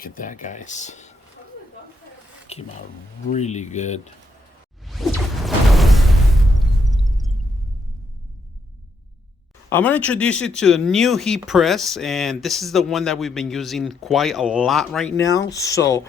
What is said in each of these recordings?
Look at that, guys. Came out really good. I'm going to introduce you to a new heat press, and this is the one that we've been using quite a lot right now. So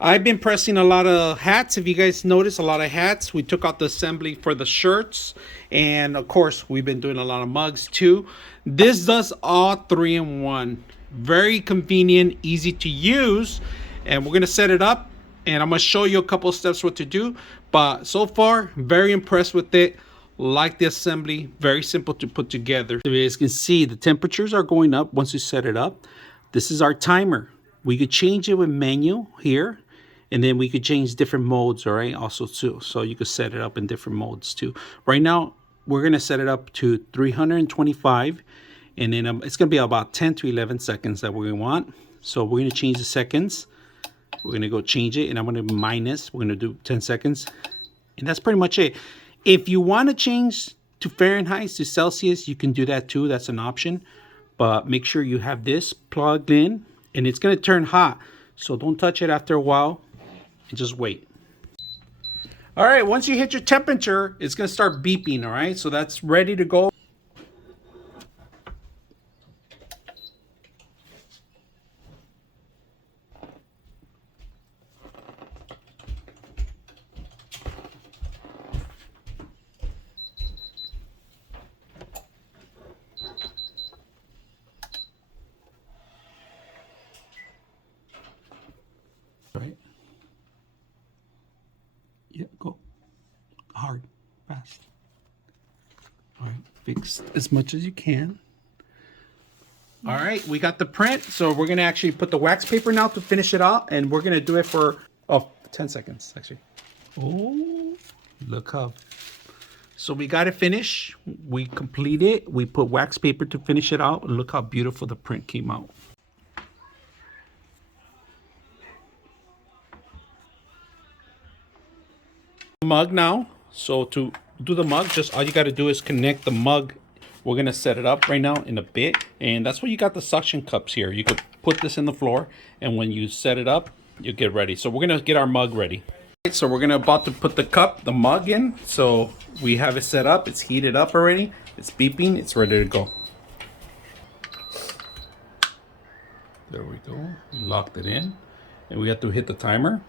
I've been pressing a lot of hats. If you guys notice, a lot of hats. We took out the assembly for the shirts, and of course we've been doing a lot of mugs too. This does all 3-in-1. Very convenient, easy to use, and we're going to set it up, and I'm going to show you a couple of steps what to do. But so far, very impressed with it. Like the assembly, very simple to put together. So as you can see, the temperatures are going up once you set it up. This is our timer. We could change it with menu here, and then we could change different modes, all right, also too. So you could set it up in different modes too. Right now, we're gonna set it up to 325, and then it's gonna be about 10 to 11 seconds that we want. So we're gonna change the seconds. We're gonna go change it, and I'm gonna minus, we're gonna do 10 seconds. And that's pretty much it. If you want to change to Fahrenheit to Celsius, you can do that too. That's an option. But make sure you have this plugged in, and it's going to turn hot. So don't touch it after a while and just wait. All right, once you hit your temperature, it's going to start beeping, all right? So that's ready to go. Right. Yeah, go. Hard, fast. All right, fix as much as you can. All right, we got the print. So we're gonna actually put the wax paper now to finish it out, and we're gonna do it for 10 seconds actually. Oh, look how. So we got it finished. We complete it. We put wax paper to finish it out, and look how beautiful the print came out. Mug now. So to do the mug, just all you got to do is connect the mug. We're gonna set it up right now in a bit, and that's why you got the suction cups here. You could put this in the floor, and when you set it up, you get ready. So we're gonna get our mug ready. So we're gonna about to put the mug in. So we have it set up. It's heated up already. It's beeping. It's ready to go. There we go. We locked it in, and we have to hit the timer,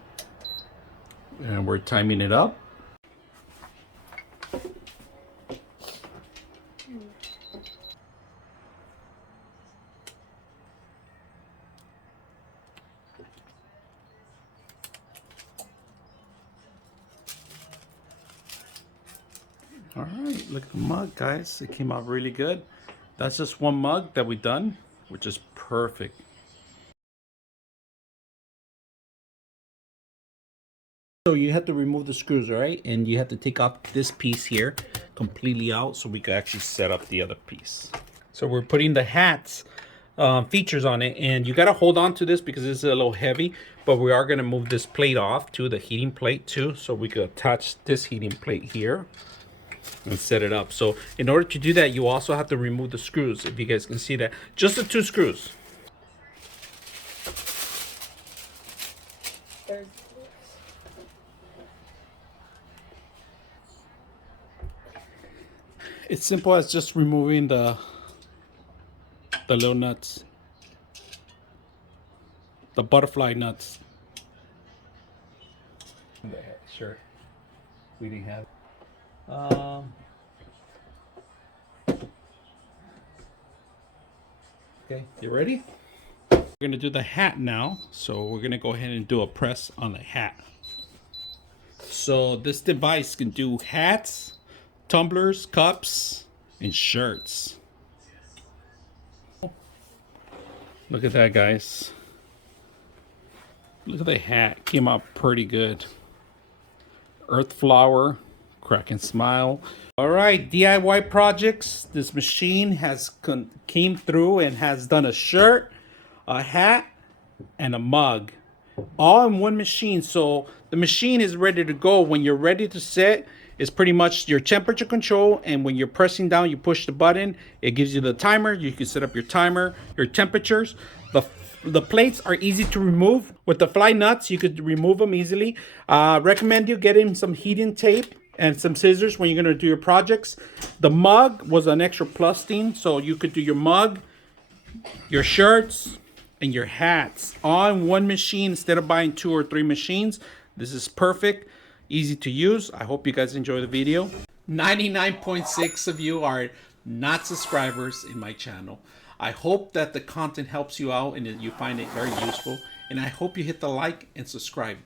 and we're timing it up. All right, look at the mug, guys. It came out really good. That's just one mug that we done, which is perfect. So you have to remove the screws, all right? And you have to take out this piece here completely out so we can actually set up the other piece. So we're putting the hats features on it, and you got to hold on to this because this is a little heavy, but we are going to move this plate off to the heating plate too, so we could attach this heating plate here and set it up. So in order to do that, you also have to remove the screws. If you guys can see that, just the 2 screws. It's simple as just removing the little nuts, the butterfly nuts. Sure, we didn't have. Okay, you ready? We're gonna do the hat now. So we're gonna go ahead and do a press on the hat. So this device can do hats, tumblers, cups, and shirts. Look at that, guys. Look at the hat. Came out pretty good. Earth flower, crack and smile. All right, DIY projects. This machine has came through and has done a shirt, a hat, and a mug, all in one machine. So the machine is ready to go. When you're ready to set, is pretty much your temperature control, and when you're pressing down, you push the button, it gives you the timer. You can set up your timer, your temperatures. The plates are easy to remove. With the fly nuts, you could remove them easily. Recommend you getting some heating tape and some scissors when you're going to do your projects. The mug was an extra plus thing, so you could do your mug, your shirts, and your hats on one machine instead of buying 2 or 3 machines. This is perfect, easy to use. I hope you guys enjoy the video. 99.6 of you are not subscribers in my channel. I hope that the content helps you out and that you find it very useful. And I hope you hit the like and subscribe.